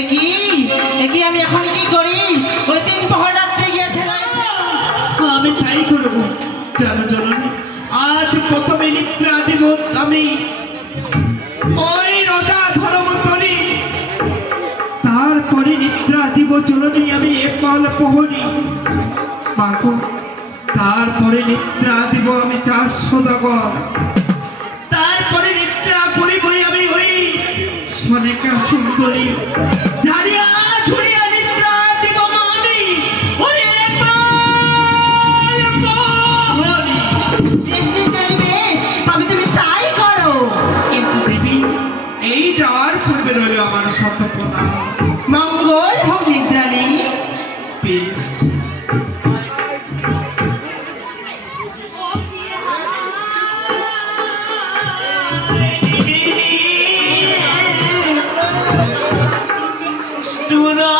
একি একি আমি এখন কি করি? ওই তিন পহর রাত্রে গিয়েছে আমি তাই করব। চলো চলো আজ প্রথমে নিত্য দিব আমি। ওই রজা ধর্ম করি তারপরে নিদ্রা দিব জননী, আমি একল পহরি মাগো তারপরে নিদ্রা দিব আমি চারশো টাকা সুন্দরী জানিয়া ঝুড়িয়া নিদ্রা দিব আমি তবে তুমি তাই করো। কিন্তু দেবী এই যাওয়ার পূর্বে রইল আমার সতর্কতা মঙ্গল হোক নিদ্রাণী। বেশ তোরা